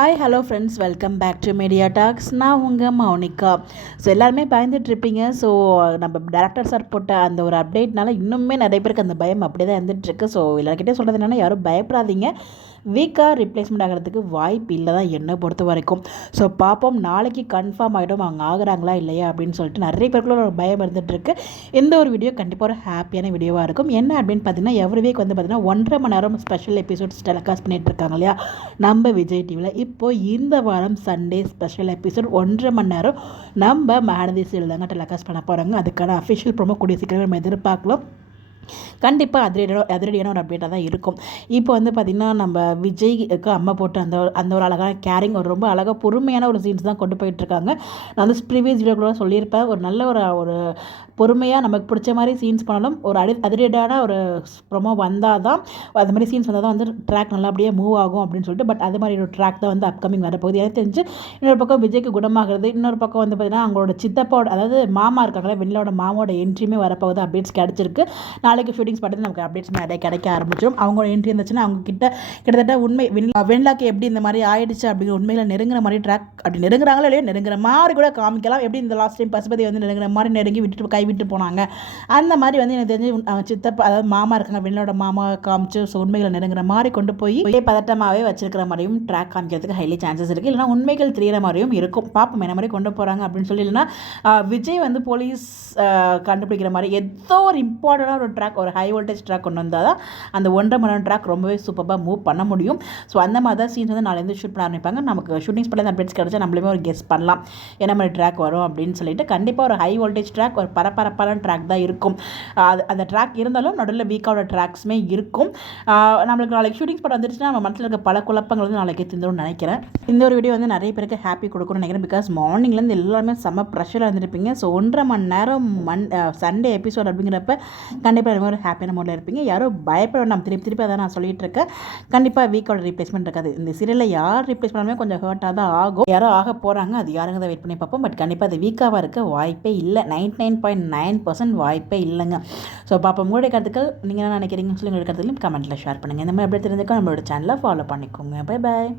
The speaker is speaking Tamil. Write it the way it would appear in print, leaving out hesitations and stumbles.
Hi hello friends, welcome back to media talks. நான் உங்கள் மௌனிகா. ஸோ எல்லாருமே பயந்துட்டுருப்பீங்க. ஸோ நம்ம டேரக்டர் சார் போட்ட அந்த ஒரு அப்டேட்னால இன்னுமே நிறைய பேருக்கு அந்த பயம் அப்படியே தான் இருந்துகிட்ருக்கு. ஸோ எல்லாருக்கிட்டே சொல்கிறது என்னென்னா, யாரும் பயப்படாதீங்க. வீக்காக ரிப்ளேஸ்மெண்ட் ஆகிறதுக்கு வாய்ப்பு இல்லை தான் என்னை பொறுத்த வரைக்கும். ஸோ பார்ப்போம், நாளைக்கு கன்ஃபார்ம் ஆகிடும் அவங்க ஆகுறாங்களா இல்லையா அப்படின்னு சொல்லிட்டு நிறைய பேருக்குள்ள ஒரு பயம் இருந்துகிட்ருக்கு. இந்த ஒரு வீடியோ கண்டிப்பாக ஒரு ஹாப்பியான வீடியோவாக இருக்கும். என்ன அப்படின்னு பார்த்தீங்கன்னா, எவ்ரி வீக் வந்து பார்த்தீங்கன்னா 1.5 மணி நேரம் ஸ்பெஷல் எபிசோட்ஸ் டெலிகாஸ்ட் பண்ணிகிட்டு இருக்காங்க இல்லையா நம்ம விஜய் டிவியில். இப்போது இந்த வாரம் சண்டே ஸ்பெஷல் எபிசோட் 1.5 மணி நேரம் நம்ம மகாநதி சீரியல் தாங்க டெலிகாஸ்ட் பண்ண போகிறாங்க. அதுக்கான அஃபிஷியல் ப்ரோமோ கூடிய சீக்கிரம் நம்ம எதிர்பார்க்கலாம். கண்டிப்பாக அதிரடியான ஒரு அப்டேட்டாக தான் இருக்கும். இப்போ வந்து பார்த்திங்கன்னா, நம்ம விஜய்க்கு அம்மா போட்டு அந்த ஒரு அழகான கேரிங், ஒரு ரொம்ப அழகாக பொறுமையான ஒரு சீன்ஸ் தான் கொண்டு போயிட்டுருக்காங்க. நான் வந்து ப்ரீவியஸ் வீடியோக்குள்ள சொல்லியிருப்பேன், ஒரு நல்ல ஒரு பொறுமையாக நமக்கு பிடிச்ச மாதிரி சீன்ஸ் பண்ணாலும் ஒரு அதிரடியான ஒரு ப்ரொமோ வந்தால் தான், அது மாதிரி சீன்ஸ் வந்தால் தான் வந்து ட்ராக் நல்லா அப்படியே மூவ் ஆகும் அப்படின்னு சொல்லிட்டு. பட் அது மாதிரி ஒரு ட்ராக் தான் வந்து அப்கமிங் வரப்போகுது. எனக்கு தெரிஞ்சு இன்னொரு பக்கம் விஜய்க்கு குணமாகிறது, இன்னொரு பக்கம் வந்து பார்த்திங்கன்னா அவங்களோட சித்தப்பாவோட, அதாவது மாமா இருக்காங்களே வெண்ணிலோட மாமாவோட என்ட்ரியுமே வரப்போகுது. அப்டேட்ஸ் கிடச்சிருக்கு. நாளைக்கு ஷூட்டிங்ஸ் பார்த்து நமக்கு அப்டேட்ஸ் நிறைய கிடைக்க ஆரம்பிச்சிடும். அவங்களோட என்ட்ரி இருந்துச்சுன்னா அவங்க கிட்டத்தட்ட உண்மை வெண்ணிலாக்கு எப்படி இந்த மாதிரி ஆயிடுச்சு அப்படிங்கிற உண்மையில் நெருங்குற மாதிரி ட்ராக், அப்படி நெருங்குறாங்களோ இல்லையோ நெருங்குற மாதிரி கூட காமிக்கலாம். எப்படி இந்த லாஸ்ட் டைம் பசுபதி வந்து நெருங்குற மாதிரி நெருங்கி விட்டு விட்டு போனாங்க, அந்த மாதிரி வந்து எனக்கு தெரிஞ்சு சித்தப்பா, அதாவது மாமா இருக்காங்க வெண்ணிலோட மாமா காமிச்சு உண்மைகளை நெருங்குற மாதிரி கொண்டு போய் பதட்டமாகவே வச்சிருக்கிற மாதிரியும் ட்ராக் காமிக்கிறதுக்கு ஹைலி சான்சஸ் இருக்குது. இல்லைனா உண்மைகள் தெரியற மாதிரியும் இருக்கும். பார்ப்போம் என்ன மாதிரி கொண்டு போகிறாங்க அப்படின்னு சொல்லி. இல்லைனா விஜய் வந்து போலீஸ் கண்டுபிடிக்கிற மாதிரி ஏதோ ஒரு இம்பார்ட்டண்டான ஒரு ட்ராக், ஒரு ஹை வோல்டேஜ் ட்ராக் கொண்டு வந்தால் தான் அந்த 1.5 மணி நேரம் ட்ராக் ரொம்பவே சூப்பராக மூவ் பண்ண முடியும். ஸோ அந்த மாதிரி தான் சீன்ஸ் வந்து நாளைந்து ஷூட் பண்ண ஆரம்பிப்பாங்க. நமக்கு ஷூட்டிங்ஸ் பண்ணி அப்டேட்ஸ் கிடச்சா நம்மளுமே ஒரு கெஸ் பண்ணலாம் என்ன மாதிரி ட்ராக் வரும் அப்படின்னு சொல்லிட்டு. கண்டிப்பாக ஒரு ஹை வோல்டேஜ் ட்ராக், ஒரு பரபரப்பான ட்ராக் தான் இருக்கும். அந்த ட்ராக் இருந்தாலும் நடுவில் வீக்காவோட ட்ராக்ஸுமே இருக்கும். நம்மளுக்கு நாளைக்கு ஷூட்டிங்ஸ் படம் வந்துருச்சுன்னா நம்ம மனசில் இருக்க பல குழப்பங்கள் வந்து நாளைக்கு தந்துடும் நினைக்கிறேன். இந்த ஒரு வீடியோ வந்து நிறைய பேருக்கு ஹாப்பி கொடுக்கணும்னு நினைக்கிறேன். பிகாஸ் மார்னிங்லேருந்து எல்லாருமே செம்ம ப்ரெஷராக இருந்துருப்பீங்க. ஸோ 1.5 மணி நேரம் சண்டே எபிசோட் அப்படிங்கிறப்ப கண்டிப்பாக ஒரு ஹாப்பியான மூடில் இருப்பீங்க. யாரும் பயப்பட வேண்டாம். திருப்பி அதை நான் சொல்லிட்டு இருக்கேன். கண்டிப்பாக வீக்கோட ரீப்ளேஸ்மெண்ட் இருக்காது. இந்த சீரியலில் யார் ரீப்ளேஸ் பண்ணாலுமே கொஞ்சம் ஹர்ட்டாக தான் ஆகும். யாரோ ஆக போகிறாங்க, அது யாருங்க தான் வெயிட் பண்ணி பார்ப்போம். பட் கண்டிப்பாக அது வீக்காக இருக்க வாய்ப்பே இல்லை. 99.9% வாய்ப்பே இல்லைங்க. ஸோ பார்ப்போம். உங்களுடைய கருத்துக்கள் நீங்கள் என்ன நினைக்கிறீங்கன்னு சொல்லி உங்களுடைய கருத்துக்களையும் கமெண்ட்டில் ஷேர் பண்ணுங்கள். இந்த மாதிரி எப்படி தெரிஞ்சுக்கோ நம்மளோட சேனலை ஃபாலோ பண்ணிக்கோங்க. Bye bye.